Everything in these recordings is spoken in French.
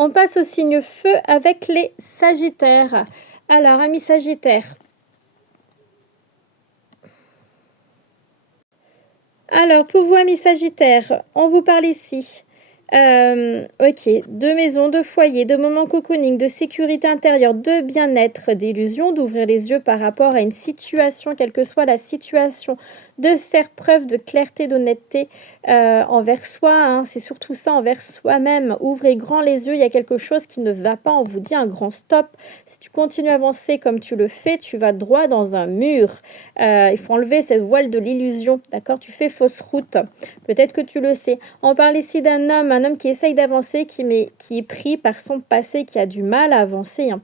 On passe au signe feu avec les Sagittaires. Alors, amis Sagittaires. Alors, pour vous, amis Sagittaires, on vous parle ici. Ok, de maison, de foyer, de moments cocooning, de sécurité intérieure, de bien-être, d'illusion, d'ouvrir les yeux par rapport à une situation, quelle que soit la situation, de faire preuve de clarté, d'honnêteté envers soi. Hein, c'est surtout ça, envers soi-même. Ouvrez grand les yeux, il y a quelque chose qui ne va pas, on vous dit un grand stop. Si tu continues à avancer comme tu le fais, tu vas droit dans un mur. Il faut enlever cette voile de l'illusion, d'accord? Tu fais fausse route. Peut-être que tu le sais. On parle ici d'un homme, un homme qui essaye d'avancer, qui est pris par son passé, qui a du mal à avancer. Hein.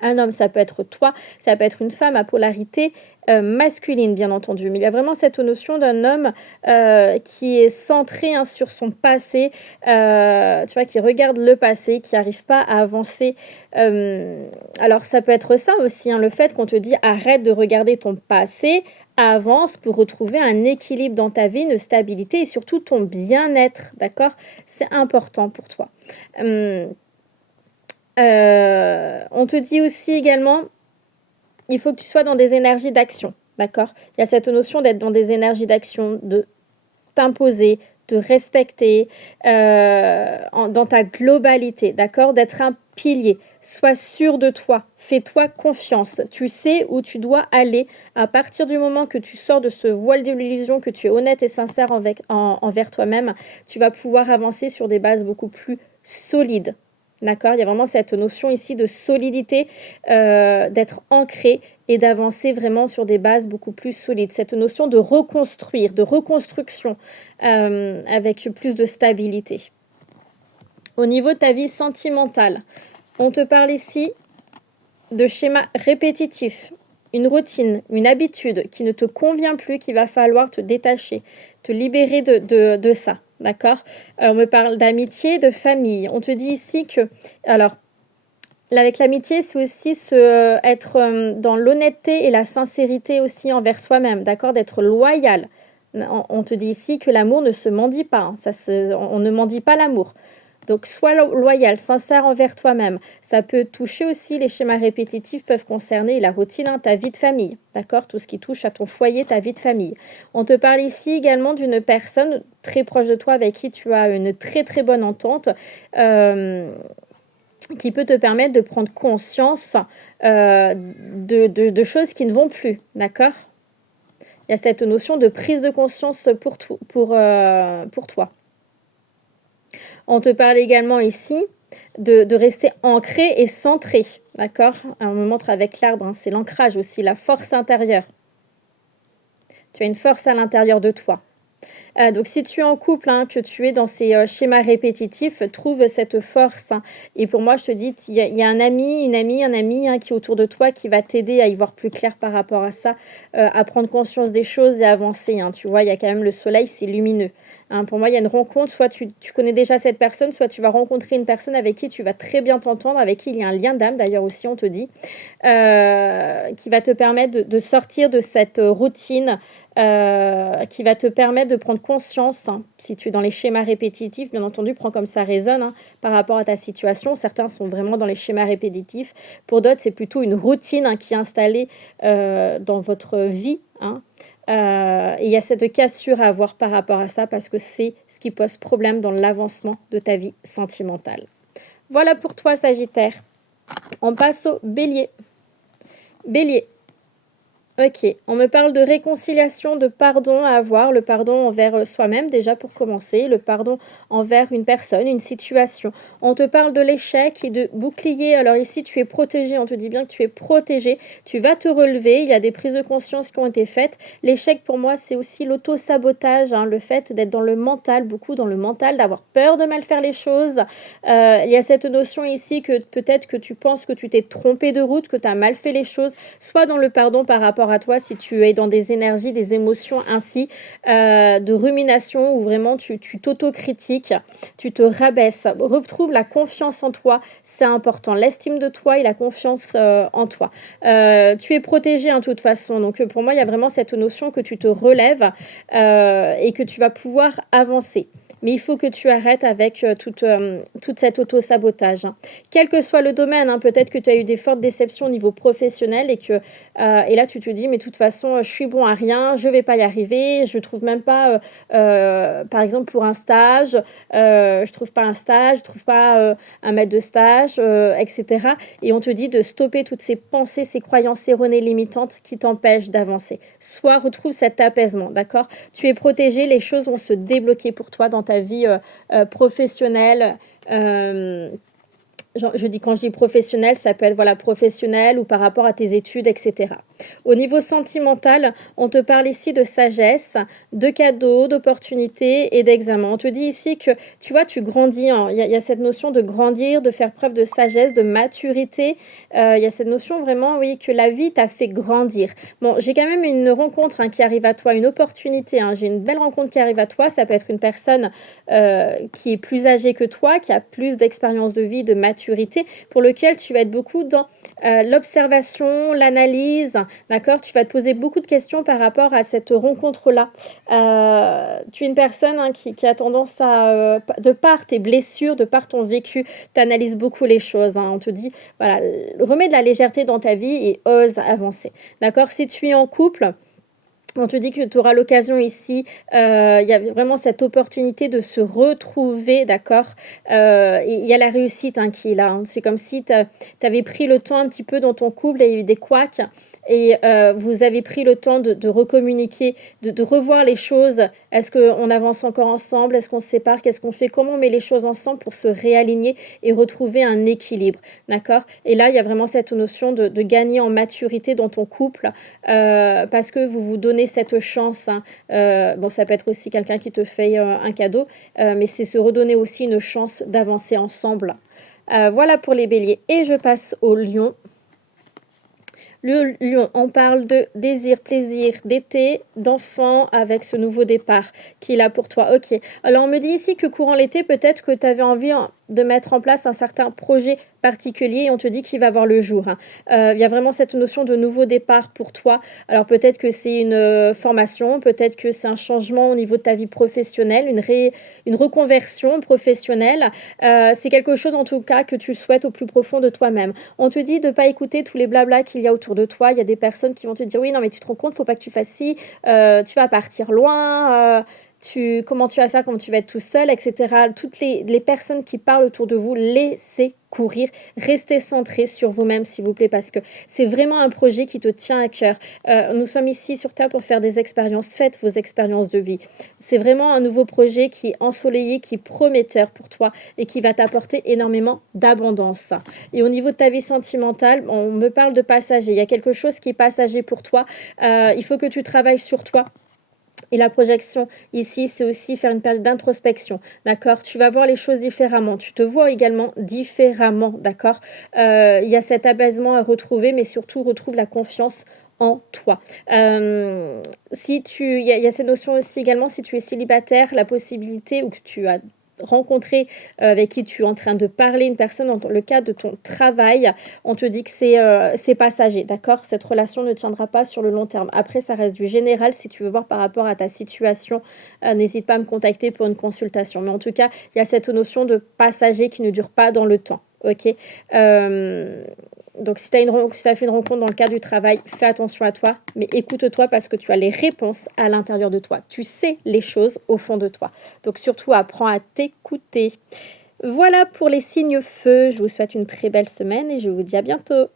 Un homme, ça peut être toi, ça peut être une femme à polarité masculine, bien entendu. Mais il y a vraiment cette notion d'un homme qui est centré hein, sur son passé, tu vois, qui regarde le passé, qui n'arrive pas à avancer. Alors, ça peut être ça aussi, hein, le fait qu'on te dit arrête de regarder ton passé, avance pour retrouver un équilibre dans ta vie, une stabilité et surtout ton bien-être, d'accord? C'est important pour toi. On te dit aussi également, il faut que tu sois dans des énergies d'action, d'accord? Il y a cette notion d'être dans des énergies d'action, de t'imposer, de respecter dans ta globalité, d'accord? D'être un pilier. Sois sûr de toi, fais-toi confiance. Tu sais où tu dois aller à partir du moment que tu sors de ce voile de l'illusion, que tu es honnête et sincère envers toi-même, tu vas pouvoir avancer sur des bases beaucoup plus solides. D'accord? Il y a vraiment cette notion ici de solidité, d'être ancré et d'avancer vraiment sur des bases beaucoup plus solides. Cette notion de reconstruire, de reconstruction avec plus de stabilité. Au niveau de ta vie sentimentale, on te parle ici de schémas répétitifs, une routine, une habitude qui ne te convient plus, qu'il va falloir te détacher, te libérer de ça. D'accord? On me parle d'amitié, de famille. On te dit ici que... Alors, avec l'amitié, c'est aussi être dans l'honnêteté et la sincérité aussi envers soi-même. D'accord? D'être loyal. On te dit ici que l'amour ne se mendie pas. Hein. On ne mendie pas l'amour. Donc, sois loyal, sincère envers toi-même. Ça peut toucher aussi, les schémas répétitifs peuvent concerner la routine, hein, ta vie de famille, d'accord? Tout ce qui touche à ton foyer, ta vie de famille. On te parle ici également d'une personne très proche de toi avec qui tu as une très très bonne entente, qui peut te permettre de prendre conscience de choses qui ne vont plus, d'accord? Il y a cette notion de prise de conscience pour toi. On te parle également ici de rester ancré et centré, d'accord? On me montre avec l'arbre, hein, c'est l'ancrage aussi, la force intérieure. Tu as une force à l'intérieur de toi. Donc, si tu es en couple, hein, que tu es dans ces schémas répétitifs, trouve cette force. Hein. Et pour moi, je te dis, il y a un ami, une amie, un ami hein, qui est autour de toi, qui va t'aider à y voir plus clair par rapport à ça, à prendre conscience des choses et avancer. Hein. Tu vois, il y a quand même le soleil, c'est lumineux. Hein. Pour moi, il y a une rencontre, soit tu connais déjà cette personne, soit tu vas rencontrer une personne avec qui tu vas très bien t'entendre, avec qui il y a un lien d'âme, d'ailleurs aussi, on te dit, qui va te permettre de sortir de cette routine, qui va te permettre de prendre conscience, hein, si tu es dans les schémas répétitifs, bien entendu, prends comme ça résonne hein, par rapport à ta situation. Certains sont vraiment dans les schémas répétitifs. Pour d'autres, c'est plutôt une routine hein, qui est installée dans votre vie. Hein. Et il y a cette cassure à avoir par rapport à ça parce que c'est ce qui pose problème dans l'avancement de ta vie sentimentale. Voilà pour toi, Sagittaire. On passe au Bélier. Bélier. Ok, on me parle de réconciliation, de pardon à avoir, le pardon envers soi-même déjà pour commencer, le pardon envers une personne, une situation. On te parle de l'échec et de bouclier. Alors ici, tu es protégé, on te dit bien que tu es protégé, tu vas te relever, il y a des prises de conscience qui ont été faites. L'échec pour moi, c'est aussi l'auto-sabotage, hein, le fait d'être dans le mental, beaucoup dans le mental, d'avoir peur de mal faire les choses. Il y a cette notion ici que peut-être que tu penses que tu t'es trompé de route, que tu as mal fait les choses, soit dans le pardon par rapport à toi si tu es dans des énergies, des émotions ainsi, de rumination où vraiment tu t'autocritiques, tu te rabaisses. Retrouve la confiance en toi, c'est important. L'estime de toi et la confiance en toi. Tu es protégé de toute façon. Donc pour moi, il y a vraiment cette notion que tu te relèves et que tu vas pouvoir avancer. mais il faut que tu arrêtes avec toute cet auto-sabotage, hein. Quel que soit le domaine, hein, peut-être que tu as eu des fortes déceptions au niveau professionnel et là tu te dis, mais de toute façon, je suis bon à rien, je vais pas y arriver, je trouve même pas, par exemple pour un stage, je trouve pas un stage, je trouve pas un maître de stage, etc. Et on te dit de stopper toutes ces pensées, ces croyances erronées limitantes qui t'empêchent d'avancer. Soit retrouve cet apaisement, d'accord? Tu es protégé, les choses vont se débloquer pour toi dans ta vie professionnelle. Euh, je dis quand je dis professionnel, ça peut être voilà, professionnel ou par rapport à tes études, etc. Au niveau sentimental, on te parle ici de sagesse, de cadeaux, d'opportunités et d'examens. On te dit ici que, tu vois, tu grandis. Hein. Il y a cette notion de grandir, de faire preuve de sagesse, de maturité. Il y a cette notion vraiment, oui, que la vie t'a fait grandir. Bon, j'ai quand même une rencontre hein, qui arrive à toi, une opportunité. Hein. J'ai une belle rencontre qui arrive à toi. Ça peut être une personne qui est plus âgée que toi, qui a plus d'expérience de vie, de maturité, pour lequel tu vas être beaucoup dans l'observation, l'analyse, d'accord? Tu vas te poser beaucoup de questions par rapport à cette rencontre-là. Tu es une personne hein, qui a tendance à, de par tes blessures, de par ton vécu, tu analyses beaucoup les choses. Hein. On te dit, voilà, remets de la légèreté dans ta vie et ose avancer, d'accord? Si tu es en couple, on te dit que tu auras l'occasion ici, il y a vraiment cette opportunité de se retrouver, d'accord? Et il y a la réussite hein, qui est là. Hein. C'est comme si tu avais pris le temps un petit peu dans ton couple, il y a eu des couacs, et vous avez pris le temps de recommuniquer, de revoir les choses. Est-ce qu'on avance encore ensemble? Est-ce qu'on se sépare? Qu'est-ce qu'on fait? Comment on met les choses ensemble pour se réaligner et retrouver un équilibre, d'accord? Et là, il y a vraiment cette notion de gagner en maturité dans ton couple parce que vous vous donnez cette chance. Hein. Bon, ça peut être aussi quelqu'un qui te fait un cadeau, mais c'est se redonner aussi une chance d'avancer ensemble. Voilà pour les béliers. Et je passe au lion. Le lion, on parle de désir, plaisir, d'été, d'enfant avec ce nouveau départ qu'il a pour toi. Ok. Alors, on me dit ici que courant l'été, peut-être que tu avais envie de mettre en place un certain projet particulier et on te dit qu'il va voir le jour. Hein. Il y a vraiment cette notion de nouveau départ pour toi. Alors, peut-être que c'est une formation, peut-être que c'est un changement au niveau de ta vie professionnelle, une reconversion professionnelle. C'est quelque chose, en tout cas, que tu souhaites au plus profond de toi-même. On te dit de ne pas écouter tous les blablas qu'il y a autour de toi. Il y a des personnes qui vont te dire oui, non, mais tu te rends compte, faut pas que tu fasses ci, tu vas partir loin, comment tu vas faire, comment tu vas être tout seul, etc. Toutes les personnes qui parlent autour de vous, laissez courir, restez centré sur vous-même s'il vous plaît parce que c'est vraiment un projet qui te tient à cœur. Nous sommes ici sur Terre pour faire des expériences, faites vos expériences de vie. C'est vraiment un nouveau projet qui est ensoleillé, qui est prometteur pour toi et qui va t'apporter énormément d'abondance. Et au niveau de ta vie sentimentale, on me parle de passager, il y a quelque chose qui est passager pour toi, il faut que tu travailles sur toi. Et la projection ici, c'est aussi faire une période d'introspection, d'accord? Tu vas voir les choses différemment, tu te vois également différemment, d'accord? Il y a cet apaisement à retrouver, mais surtout retrouve la confiance en toi. Il y a cette notion aussi également, si tu es célibataire, la possibilité ou que tu as rencontré avec qui tu es en train de parler, une personne dans le cadre de ton travail, on te dit que c'est passager, d'accord? Cette relation ne tiendra pas sur le long terme. Après, ça reste du général. Si tu veux voir par rapport à ta situation, n'hésite pas à me contacter pour une consultation. Mais en tout cas, il y a cette notion de passager qui ne dure pas dans le temps, ok? Donc, si tu as fait une rencontre dans le cadre du travail, fais attention à toi, mais écoute-toi parce que tu as les réponses à l'intérieur de toi. Tu sais les choses au fond de toi. Donc, surtout, apprends à t'écouter. Voilà pour les signes feu. Je vous souhaite une très belle semaine et je vous dis à bientôt.